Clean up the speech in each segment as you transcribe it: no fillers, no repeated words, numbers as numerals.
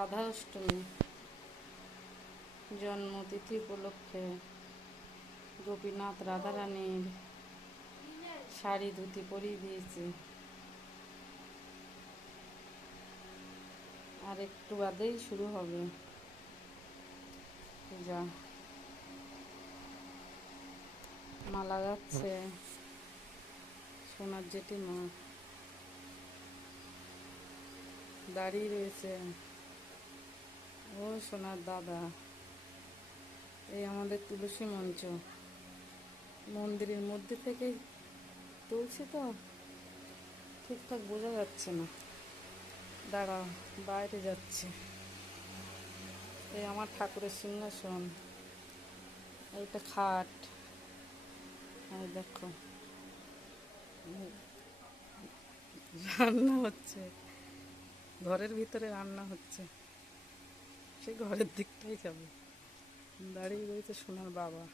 রাধা অষ্টমী জন্মতিথি উপলক্ষে গোপীনাথ রাধারানীর শাড়ি ধুতি পরিয়ে দিয়েছি। আর একটু বাদেই শুরু হবে পূজা। মালা যাচ্ছে সোনার জেঠিমা, দাঁড়িয়ে রয়েছে ও সোনার দাদা। এই আমাদের তুলসী মঞ্চ, মন্দিরের মধ্যে থেকে তুলছি তো ঠিকঠাক বোঝা যাচ্ছে না, দাঁড়াও বাইরে যাচ্ছে। এই আমার ঠাকুরের সিংহাসন, এইটা খাট, এই দেখো রান্না হচ্ছে, ঘরের ভিতরে রান্না হচ্ছে, সে ঘরের দিকটাই যাবে। দাঁড়িয়ে রয়েছে সোনার বাবা,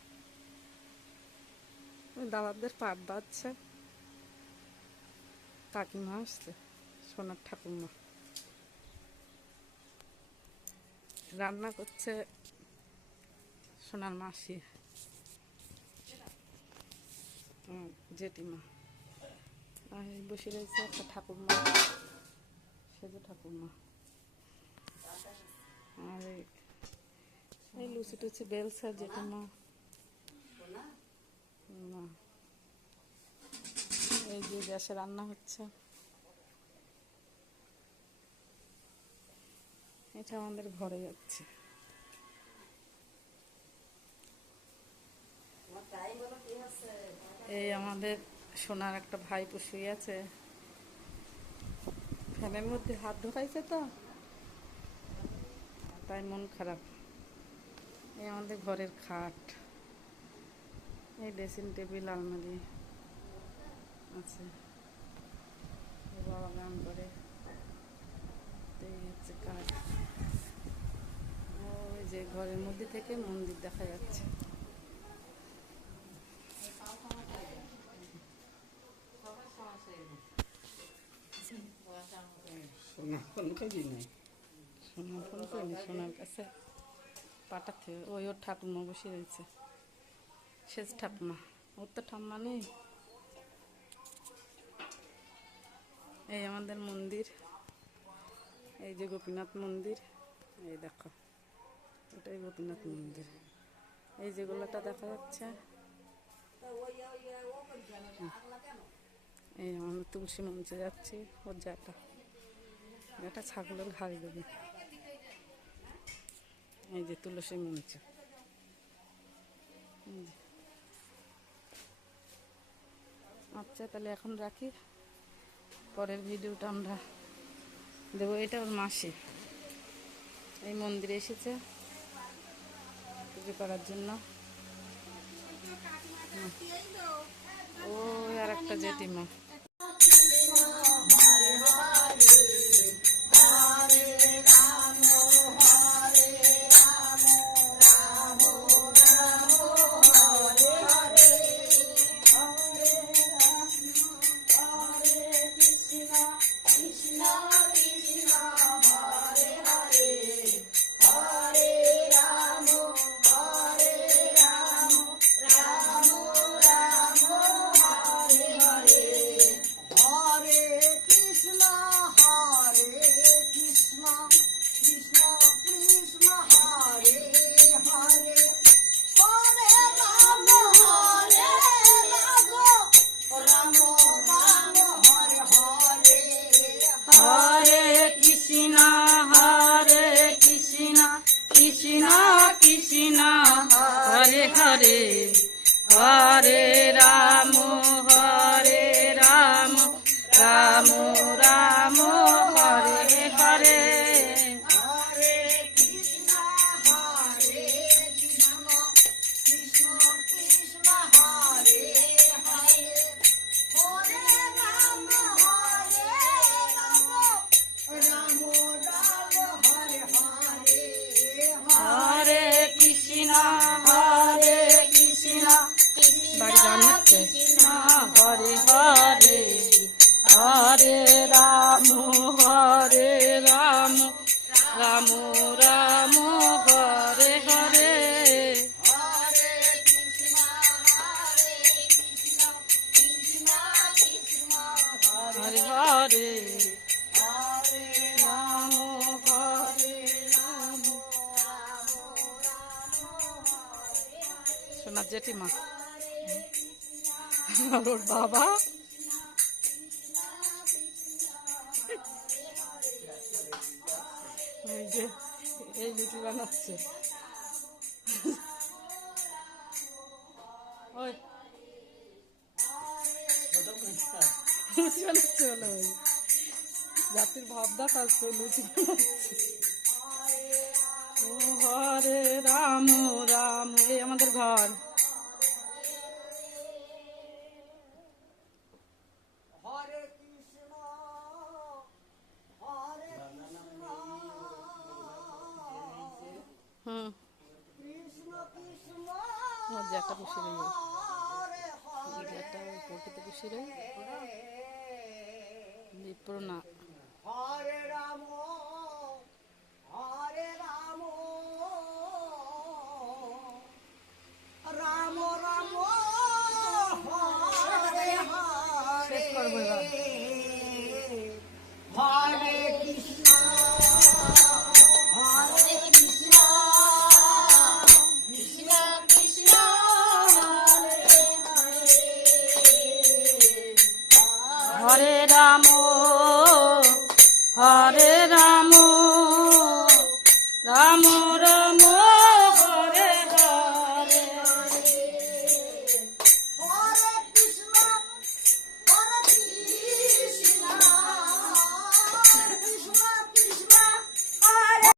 দাদাদের পাট বাজছে, কাকিমা আসছে, সোনার ঠাকুমা রান্না করছে, সোনার মাসি জেঠিমা বসে রয়েছে, একটা ঠাকুরমা, সেজো ঠাকুরমা। আর এই লুচি টুচি বেলছে জেঠিমা। না, এই যে গ্যাসে রান্না হচ্ছে, এটা আমাদের ঘরে যাচ্ছে। এই আমাদের সোনার একটা ভাই শুয়ে আছে, ফ্যানের মধ্যে হাত ঢোকাইছে তো তাই মন খারাপ। এই আমাদের ঘরের খাট, এই ড্রেসিং টেবিল আলমারি আছে, বাবা গান করে, এই হচ্ছে কাঠ। ওই যে ঘরের মধ্যে থেকে মন্দির দেখা যাচ্ছে। সোনার কাছে পাঠাতে ওই ওর ঠাকুমা বসে রয়েছে, শেষ ঠাকুমা, ওর তো ঠাম্মা নেই। এই আমাদের মন্দির, এই যে গোপীনাথ মন্দির, এই দেখো ওটাই গোপীনাথ মন্দির। এই যেগুলোটা দেখা যাচ্ছে, এই আমরা তুলসী মঞ্চে যাচ্ছি, ওর জায়গা এটা ছাগলের ঘাস দেবে। এই যে তুলসী মঞ্চ। আচ্ছা তাহলে এখন রাখি, পরের ভিডিওটা আমরা দেবো। এটা ওর মাসি এই মন্দিরে এসেছে পুজো করার জন্য। ও আর একটা জেঠিমা। हरे हरे हरे राम राम राम हरे हरे। বাড়ি গান হচ্ছে। সোনার জেঠিমা আর ওর বাবা এই যে এই লুচি বানাচ্ছে। ওই লুচি বানাচ্ছে বলে ওই জাতির ভাবনা কাজ করে লুচি বানাচ্ছে। ও হরে রাম রাম, এই আমাদের ঘর। হুম একটা বসে রইল, একটা পোলট্রিতে বসে রই পুরো না।